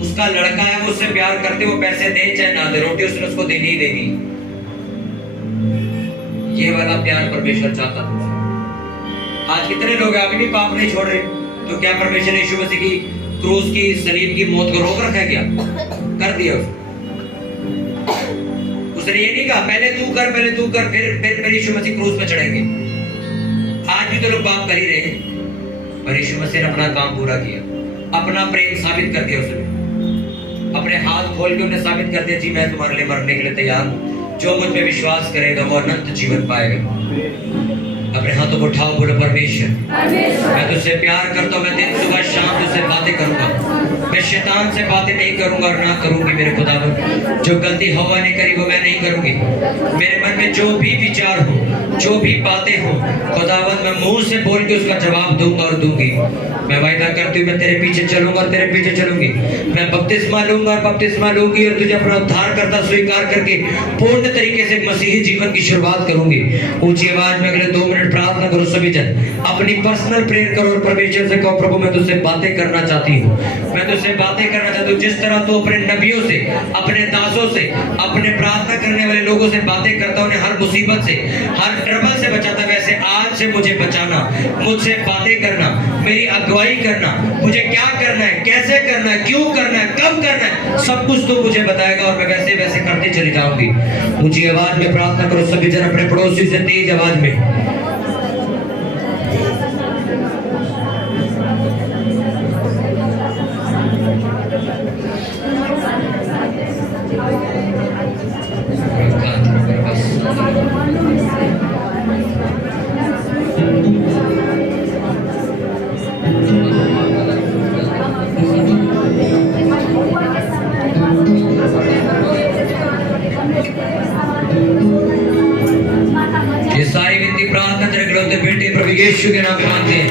उसका लड़का है, वो उससे प्यार करते, वो पैसे दे चाहे ना दे, रोटी उसने उसको देनी ही देनी। ये वाला प्यार परमेश्वर चाहता है। आज कितने लोग अभी भी पाप नहीं छोड़ रहे, तो क्या परमेश्वर ने यीशु मसीह की क्रूस की सलीब की मौत को रोक रखा है क्या? कर दिया उसने ये नहीं कहा पहले तू कर फिर यीशु मसीह क्रूस पे चढ़ेंगे। आज भी तो लोग पाप कर ही रहे, पर यीशु मसीह ने अपना काम पूरा किया, अपना प्रेम साबित कर दिया। उसने अपने हाथ खोल के उन्हें साबित कर दिया, जी मैं तुम्हारे लिए मरने के लिए तैयार हूँ, जो मुझ पे विश्वास करेगा वो अनंत जीवन पाएगा। अपने हाथों को उठाओ, बोलो परमेश्वर मैं तुझसे प्यार करता हूँ, मैं दिन सुबह शाम तुझसे बातें करूंगा, मैं शैतान से बातें नहीं करूंगा और ना करूंगी। मेरे खुदावंद जो गलती हवा ने करी वो मैं नहीं करूंगी। मेरे मन में जो भी विचार हो, जो भी बातें हो, खुदावंद मैं मुंह से बोल के उसका जवाब दूंगा और दूंगी। मैं वायदा करती हूँ मैं तेरे पीछे चलूंगा और तेरे पीछे चलूंगी। मैं बपतिस्मा लूंगा और बपतिस्मा लूंगी और तुझे अपना उद्धार करता स्वीकार करके पूर्ण तरीके से मसीही जीवन की शुरुआत करूंगी। ऊंची आवाज में अगले 2 मिनट प्रार्थना करो सभी जन, अपनी पर्सनल प्रेयर करो और परमेश्वर से कहो प्रभु मैं तुझसे बातें करना चाहती हूँ, मैं तुझसे बातें करना चाहती हूँ। जिस तरह तू अपने नबियों से, अपने दासों से, अपने प्रार्थना करने वाले लोगों से बातें करता, उन्हें हर मुसीबत से, हर ट्रबल से बचाता, वैसे आज से मुझे बचाना, मुझसे बातें करना, मेरी अगुवाई करना, मुझे क्या करना है, कैसे करना है, क्यों करना है, कब करना है, सब कुछ तो मुझे बताएगा और मैं वैसे वैसे करते चली जाऊंगी। ऊंची आवाज में प्रार्थना करो सभी जन, अपने पड़ोसी से तेज आवाज में। ये सारी विनती प्रार्थना तेरे बेटे प्रभु यीशु के नाम मांगते हैं।